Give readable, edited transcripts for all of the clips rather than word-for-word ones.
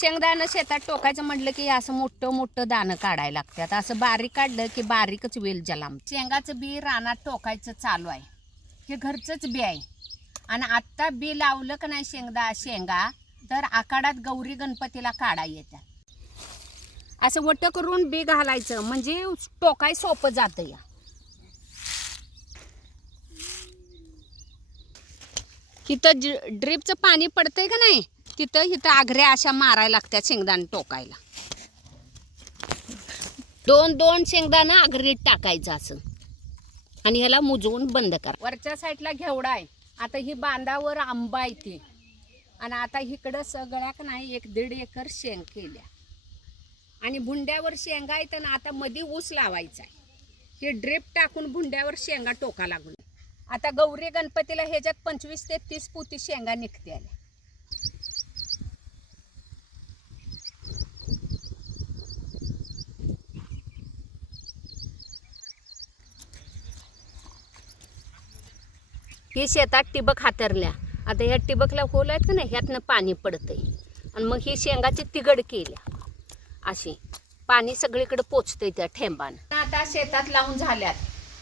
शेंगदाणं शेतात टोकायचं म्हटलं की असं मोठं मोठं दाणं काढायला लागतात. असं बारीक काढलं की बारीकच वेल जलाम. शेंगाचं बी रानात टोकायचं चालू आहे. हे घरचंच बी आहे. आणि आत्ता बी लावलं का नाही शेंगा तर आखाडात गौरी गणपतीला काढा येतात. असं वट करून बी घालायचं म्हणजे टोकाय सोपं जातं. या इथं ड्रिपचं पाणी पडतंय का नाही तिथं इथं आघऱ्या अशा मारायला लागतात शेंगदाणे टोकायला. 2-2 शेंगदाणं आघरीत टाकायचं असं आणि ह्याला मुजवून बंद करा. वरच्या साईडला घेवडा आहे. आता ही बांधावर आंबा आहे ती. आणि आता इकडं सगळ्या का नाही 1-1.5 एकर शेंग केल्या. आणि भुंड्यावर शेंगा आहेत ना आता मध्ये ऊस लावायचा आहे. हे ड्रिप टाकून भुंड्यावर शेंगा टोका लागून. आता गौरी गणपतीला ह्याच्यात 25 ते 30 पोती शेंगा निघते आल्या. ही शेतात टिबक हातरल्या. आता ह्या टिबकला होल आहेत का नाही ह्यातनं पाणी पडतंय आणि मग ही शेंगाची तिगड केल्या अशी पाणी सगळीकडे पोचतंय त्या ठेंबानं. आता शेतात लावून झाल्यात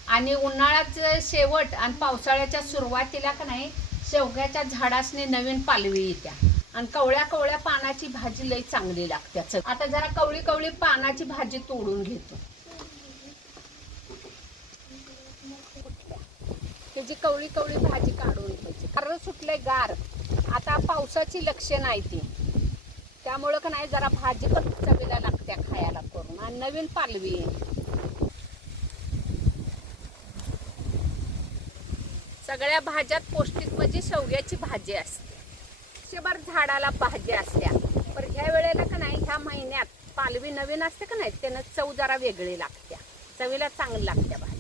आणि उन्हाळ्याचं शेवट आणि पावसाळ्याच्या सुरुवातीला का नाही शेवग्याच्या झाडासने नवीन पालवी येत्या आणि कवळ्या कवळ्या पानाची भाजी लई चांगली लागते. आता जरा कवळी कवळी पानाची भाजी तोडून घेतो. त्याची कवळी कवळी भाजी काढून घ्यायची. कारण सुटले गार आता पावसाची लक्षणं आहे ती त्यामुळं का नाही जरा भाजी पण चवीला लागत्या खायला करून आणि नवीन पालवी सगळ्या भाज्यात पौष्टिक म्हणजे शेवग्याची भाजी असते. वर्षभर झाडाला भाजी असत्या पण ह्या वेळेला का नाही ह्या महिन्यात पालवी नवीन असते का नाही त्यानं चव जरा वेगळी लागत्या. चवीला चांगली लागत्या भाजी.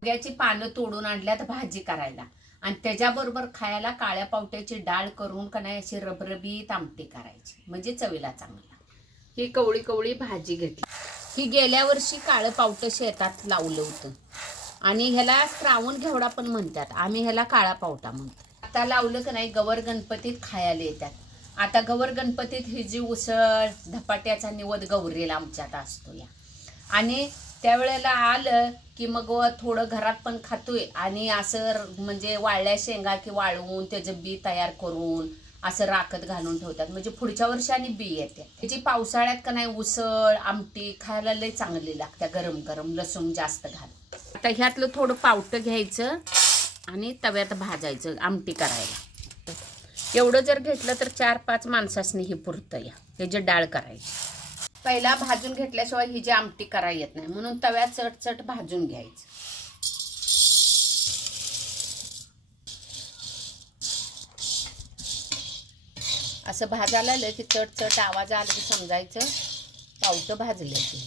शेवग्याची पानं तोडून आणल्यात भाजी करायला आणि त्याच्याबरोबर खायला काळ्या पावट्याची डाळ करून का नाही अशी रबरबीत आमटी करायची म्हणजे चवीला चांगला. ही कवळी कवळी भाजी घेतली. ही गेल्या वर्षी काळं पावटं शेतात लावलं होतं आणि ह्याला श्रावण घेवडा पण म्हणतात. आम्ही ह्याला काळा पावटा म्हणतो. आता लावलं का नाही गवर गणपतीत खायला येतात. आता गवर गणपतीत ही जी उसळ धपाट्याचा निवद गौरीला आमच्यात असतो या आणि त्यावेळेला आलं की मग थोडं घरात पण खातोय आणि असं म्हणजे वाळल्या शेंगा की वाळवून त्याचं बी तयार करून असं राखत घालून ठेवतात म्हणजे पुढच्या वर्षी आणि बी येते. त्याची पावसाळ्यात का नाही उसळ आमटी खायला लई चांगली लागते गरम गरम लसूण जास्त घालून. आता ह्यातलं थोडं पावटं घ्यायचं आणि तव्यात भाजायचं आमटी करायला. एवढं जर घेतलं तर 4-5 माणसांनी ही पुरतं. या त्याची डाळ करायची. पहिला भाजून घेतल्याशिवाय ही जी आमटी करायला येत नाही म्हणून तव्यात चटचट भाजून घ्यायचं. असं भाजायला आलं की चटचट आवाज आला की समजायचं पावटं भाजलं की.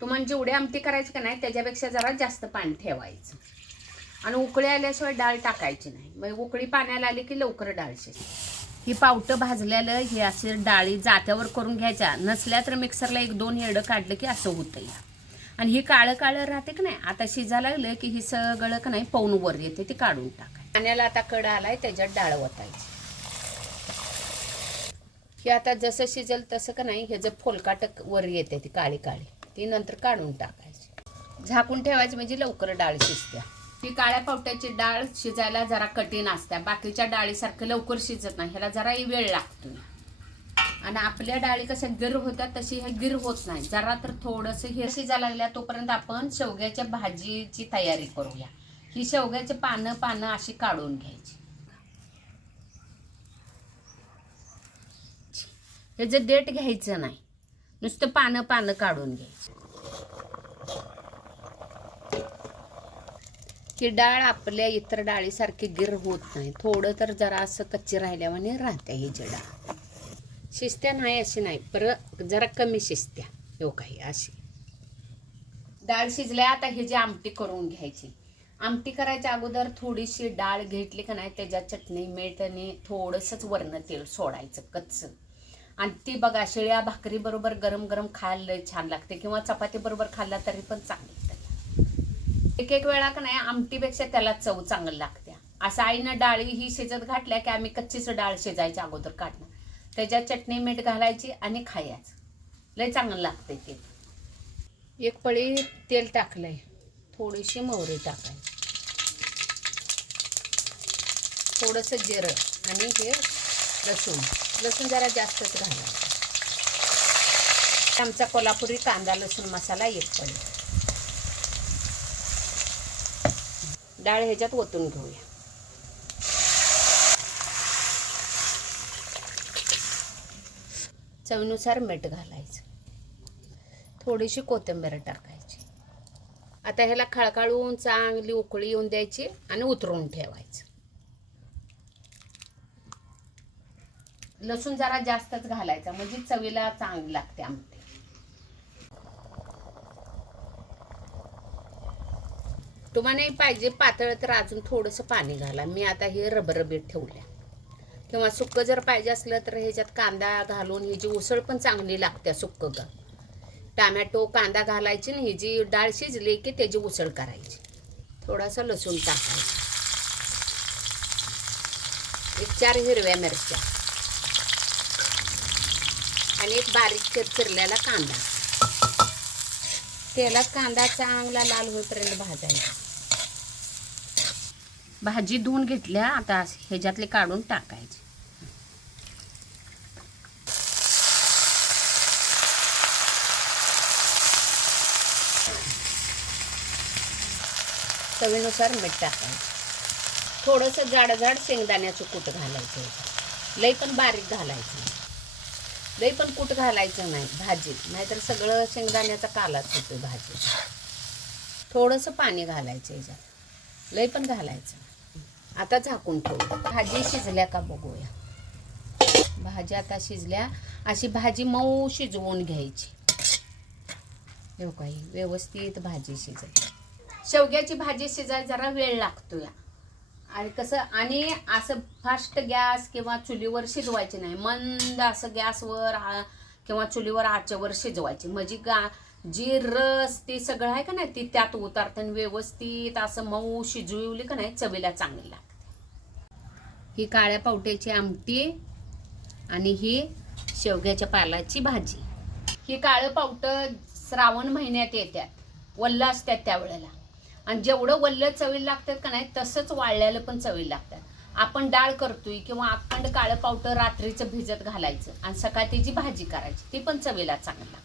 तुम्हाला जेवढी आमटी करायची का नाही त्याच्यापेक्षा जरा जास्त पाणी ठेवायचं आणि उकळी आल्याशिवाय डाळ टाकायची नाही. मग उकळी पाण्याला आली की लवकर डाळ शिजते. ही पावटं भाजलेलं हे असे डाळी जात्यावर करून घ्यायच्या. नसल्या तर मिक्सरला 1-2 येडं काढलं की असं होतं या. आणि ही काळं काळं राहते का नाही आता शिजायला लागलं की ही सगळं का नाही पाऊन वर येते ती काढून टाकायची. पाण्याला आता कड आलाय त्याच्यात डाळ ओतायची. ही आता जसं शिजेल तसं का नाही ह्याचं फोलकाट वर येते ती काळी काळी ती नंतर काढून टाकायची. झाकून ठेवायची म्हणजे लवकर डाळ शिजते. ही काळ्या पावट्याची डाळ शिजायला जरा कठीण असते. बाकीच्या डाळीसारखं लवकर शिजत नाही. ह्याला जराही वेळ लागतो आणि आपल्या डाळी कशा गिर होतात तशी हे गिर होत नाही. जरा तर थोडंसं हे शिजायला लागल्या तोपर्यंत आपण शेवग्याच्या भाजीची तयारी करूया. ही शेवग्याची पानं अशी काढून घ्यायची. ह्याचं देठ घ्यायचं नाही नुसतं पानं काढून घ्यायची. ही डाळ आपल्या इतर डाळीसारखी गिर होत नाही. थोडं तर जरा असं कच्ची राहिल्यावाने राहते ही जी डाळ. शिजत्या नाही अशी नाही परत जरा कमी शिजत्या हो काही अशी. डाळ शिजल्या आता ही जी आमटी करून घ्यायची. आमटी करायच्या अगोदर थोडीशी डाळ घेतली का नाही त्याच्यात चटणी मीठ आणि थोडंसंच वरण तेल सोडायचं कच्चं आणि ती बघा शिळ्या भाकरी बरोबर गरम गरम खायला लय छान लागते किंवा चपाती बरोबर खाल्ला तरी पण चांगलं. एक वेळा का नाही आमटीपेक्षा त्याला चव चांगली लागते. असं आईनं डाळी ही शिजत घातल्या की आम्ही कच्चीच डाळ शिजायच्या अगोदर काढणं, त्याच्यात चटणी मीठ घालायची आणि खायचं. लय चांगलं लागते ते. एक पळी तेल टाकलंय, थोडीशी मोहरी टाकायची, थोडंसं जिरं आणि हे लसूण जरा जास्तच घालायचं. आमचा कोल्हापुरी कांदा लसूण मसाला एक पळी. डाळ ह्याच्यात ओतून घेऊया. चवीनुसार मीठ घालायचं, थोडीशी कोथिंबीर टाकायची. आता ह्याला खळखळून चांगली उकळी येऊन द्यायची आणि उतरून ठेवायचं. लसूण जरा जास्तच घालायचा म्हणजे चवीला चांगली लागते आमटी. तुम्हाला पाहिजे पातळ तर अजून थोडंसं पाणी घाला. मी आता हे रबरबीत ठेवल्या. किंवा सुक्क जर पाहिजे असलं तर ह्याच्यात कांदा घालून ह्याची उसळ पण चांगली लागते. सुक्क टमॅटो कांदा घालायची आणि ह्याची डाळ शिजली की त्याची उसळ करायची. थोडासा लसूण टाकायचा, 1-4 हिरव्या मिरच्या आणि एक बारीक चिरलेला कांदा. तेलात कांदा चांगला लाल होईपर्यंत भाजायचा. भाजी धुवून घेतल्या, आता ह्याच्यातले काढून टाकायचे. चवीनुसार मीठ टाकायचं. थोडंसं जाड शेंगदाण्याचं कूट घालायचं. लई पण बारीक घालायचं, लई पण कूट घालायचं नाही भाजीत, नाहीतर सगळं शेंगदाण्याचा कालाच होतो भाजी. थोडंसं पाणी घालायचं ह्याच्यात, लई पण घालायचं. आता झाकून ठेवू. भाजी शिजल्या का बघूया. भाजी आता शिजल्या. अशी भाजी मऊ शिजवून घ्यायची. हो काही व्यवस्थित भाजी शिजायची. शेवग्याची भाजी शिजायला जरा वेळ लागतो या. आणि कसं आणि असं फास्ट गॅस किंवा चुलीवर शिजवायची नाही. मंद असं गॅसवर किंवा चुलीवर आचेवर शिजवायची. म्हणजे जी रस ते सगळं आहे का नाही ती त्यात उतारतं. व्यवस्थित असं मऊ शिजवली का नाही चवीला चांगली लागते. ही काळ्या पावट्याची आमटी आणि ही शेवग्याच्या पालाची भाजी. ही काळं पावटं श्रावण महिन्यात येतात, वल्ल असतात त्यावेळेला. आणि जेवढं वल्ल चवीला लागतात का नाही तसंच वाळल्याला पण चवीला लागतात. आपण डाळ करतोय किंवा अखंड काळं पावटं रात्रीचं भिजत घालायचं आणि सकाळी त्याची भाजी करायची, ती पण चवीला चांगली लागते.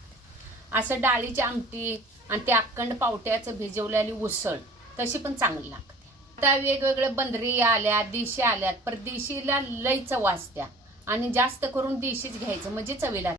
असं डाळीची आमटी आणि ते अखंड पावट्याचं भिजवलेली उसळ तशी पण चांगली लागते. आता वेगवेगळे बंदरी आल्या, देशी आल्यात, पर देशीला लई चव असत्या आणि जास्त करून देशीच घ्यायचं म्हणजे चवीला.